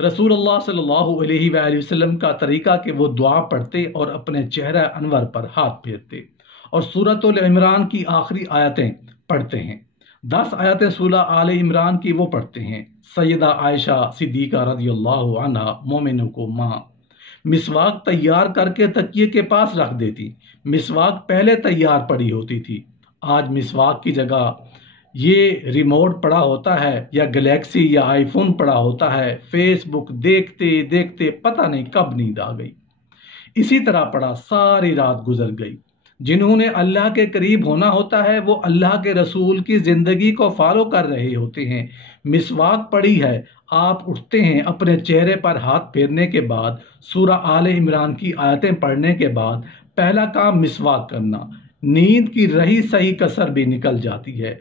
رسول اللہ صلی اللہ علیہ وآلہ وسلم کا طریقہ کہ وہ دعا پڑھتے اور اپنے چہرہ انور پر ہاتھ پھیرتے اور سورۃ العمران کی آخری آیتیں پڑھتے ہیں۔ 10 آیتیں سورہ آل عمران کی وہ پڑھتے ہیں۔ سیدہ عائشہ صدیقہ رضی اللہ عنہا مومنوں کو ماں مسواک تیار کر کے تکیے کے پاس رکھ دیتی۔ مسواک پہلے تیار پڑی ہوتی تھی، آج مسواک کی جگہ یہ ریموٹ پڑا ہوتا ہے یا گلیکسی یا آئی فون پڑا ہوتا ہے، فیس بک دیکھتے دیکھتے پتہ نہیں کب نیند آ گئی، اسی طرح پڑا ساری رات گزر گئی۔ جنہوں نے اللہ کے قریب ہونا ہوتا ہے وہ اللہ کے رسول کی زندگی کو فالو کر رہے ہوتے ہیں۔ مسواک پڑی ہے، آپ اٹھتے ہیں، اپنے چہرے پر ہاتھ پھیرنے کے بعد سورہ آل عمران کی آیتیں پڑھنے کے بعد پہلا کام مسواک کرنا۔ نیند کی رہی صحیح کسر بھی نکل جاتی ہے،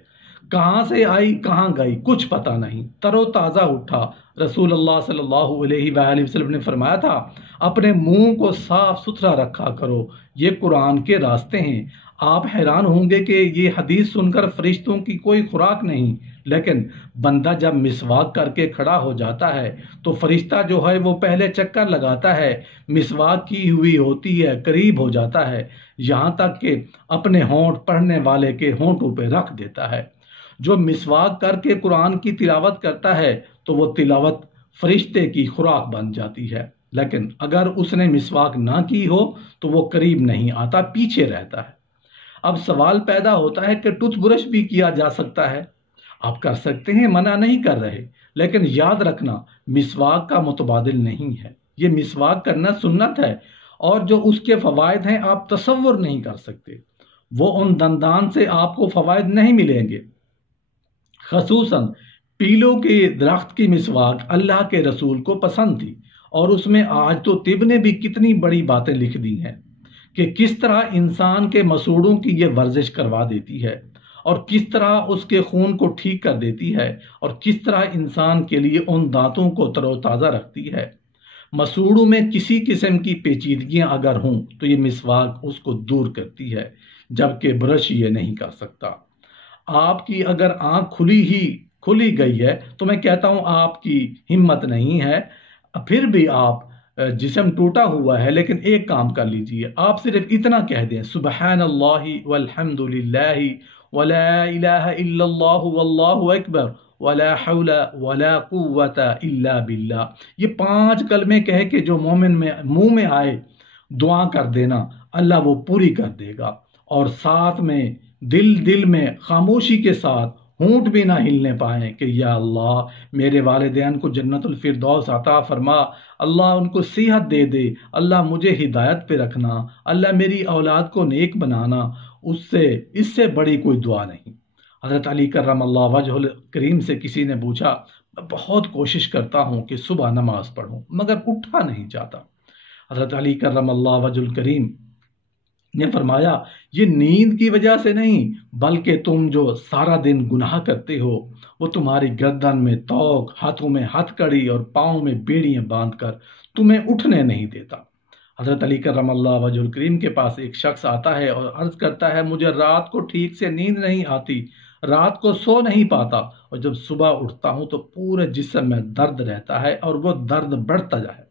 کہاں سے آئی کہاں گئی کچھ پتہ نہیں، تر و تازہ اٹھا۔ رسول اللہ صلی اللہ علیہ وآلہ وسلم نے فرمایا تھا اپنے منہ کو صاف ستھرا رکھا کرو، یہ قرآن کے راستے ہیں۔ آپ حیران ہوں گے کہ یہ حدیث سن کر فرشتوں کی کوئی خوراک نہیں، لیکن بندہ جب مسواک کر کے کھڑا ہو جاتا ہے تو فرشتہ جو ہے وہ پہلے چکر لگاتا ہے، مسواک کی ہوئی ہوتی ہے، قریب ہو جاتا ہے، یہاں تک کہ اپنے ہونٹ پڑھنے والے کے ہونٹوں پہ رکھ دیتا ہے۔ جو مسواک کر کے قرآن کی تلاوت کرتا ہے تو وہ تلاوت فرشتے کی خوراک بن جاتی ہے، لیکن اگر اس نے مسواک نہ کی ہو تو وہ قریب نہیں آتا، پیچھے رہتا ہے۔ اب سوال پیدا ہوتا ہے کہ ٹوتھ برش بھی کیا جا سکتا ہے؟ آپ کر سکتے ہیں، منع نہیں کر رہے، لیکن یاد رکھنا مسواک کا متبادل نہیں ہے۔ یہ مسواک کرنا سنت ہے، اور جو اس کے فوائد ہیں آپ تصور نہیں کر سکتے۔ وہ ان دندان سے آپ کو فوائد نہیں ملیں گے۔ خصوصاً پیلوں کے درخت کی مسواک اللہ کے رسول کو پسند تھی، اور اس میں آج تو طب نے بھی کتنی بڑی باتیں لکھ دی ہیں کہ کس طرح انسان کے مسوڑوں کی یہ ورزش کروا دیتی ہے، اور کس طرح اس کے خون کو ٹھیک کر دیتی ہے، اور کس طرح انسان کے لیے ان دانتوں کو تر و تازہ رکھتی ہے۔ مسوڑوں میں کسی قسم کی پیچیدگیاں اگر ہوں تو یہ مسواک اس کو دور کرتی ہے، جبکہ برش یہ نہیں کر سکتا۔ آپ کی اگر آنکھ کھلی گئی ہے تو میں کہتا ہوں آپ کی ہمت نہیں ہے، پھر بھی آپ جسم ٹوٹا ہوا ہے، لیکن ایک کام کر لیجئے، آپ صرف اتنا کہہ دیں سبحان اللہ والحمد للہ ولا الہ الا اللہ واللہ اکبر ولا حول ولا قوت الا باللہ۔ یہ 5 کلمے کہہ کے جو مومن میں منہ میں آئے دعا کر دینا، اللہ وہ پوری کر دے گا، اور ساتھ میں دل میں خاموشی کے ساتھ ہونٹ بھی نہ ہلنے پائیں کہ یا اللہ میرے والدین کو جنت الفردوس عطا فرما، اللہ ان کو صحت دے دے، اللہ مجھے ہدایت پہ رکھنا، اللہ میری اولاد کو نیک بنانا، اس سے بڑی کوئی دعا نہیں۔ حضرت علی کرم اللہ وجہ الکریم سے کسی نے پوچھا، میں بہت کوشش کرتا ہوں کہ صبح نماز پڑھوں مگر اٹھا نہیں جاتا۔ حضرت علی کرم اللہ وجہ الکریم نے فرمایا یہ نیند کی وجہ سے نہیں، بلکہ تم جو سارا دن گناہ کرتے ہو وہ تمہاری گردن میں توق، ہاتھوں میں ہتھ کڑی اور پاؤں میں بیڑیاں باندھ کر تمہیں اٹھنے نہیں دیتا۔ حضرت علی کرم اللہ وجہ الکریم کے پاس ایک شخص آتا ہے اور عرض کرتا ہے مجھے رات کو ٹھیک سے نیند نہیں آتی، رات کو سو نہیں پاتا، اور جب صبح اٹھتا ہوں تو پورے جسم میں درد رہتا ہے اور وہ درد بڑھتا جائے۔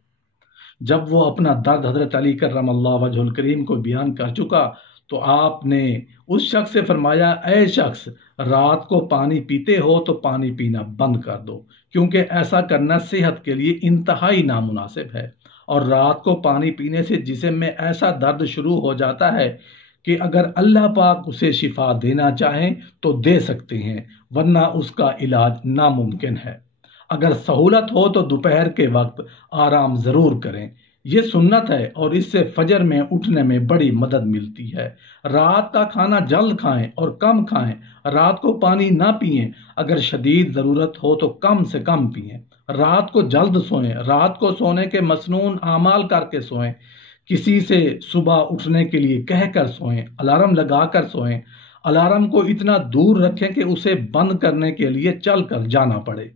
جب وہ اپنا درد حضرت علی کرم اللہ وجہ الکریم کو بیان کر چکا تو آپ نے اس شخص سے فرمایا اے شخص، رات کو پانی پیتے ہو تو پانی پینا بند کر دو، کیونکہ ایسا کرنا صحت کے لیے انتہائی نامناسب ہے، اور رات کو پانی پینے سے جسم میں ایسا درد شروع ہو جاتا ہے کہ اگر اللہ پاک اسے شفا دینا چاہیں تو دے سکتے ہیں، ورنہ اس کا علاج ناممکن ہے۔ اگر سہولت ہو تو دوپہر کے وقت آرام ضرور کریں، یہ سنت ہے، اور اس سے فجر میں اٹھنے میں بڑی مدد ملتی ہے۔ رات کا کھانا جلد کھائیں اور کم کھائیں، رات کو پانی نہ پئیں، اگر شدید ضرورت ہو تو کم سے کم پئیں۔ رات کو جلد سوئیں، رات کو سونے کے مسنون اعمال کر کے سوئیں، کسی سے صبح اٹھنے کے لیے کہہ کر سوئیں، الارم لگا کر سوئیں، الارم کو اتنا دور رکھیں کہ اسے بند کرنے کے لیے چل کر جانا پڑے۔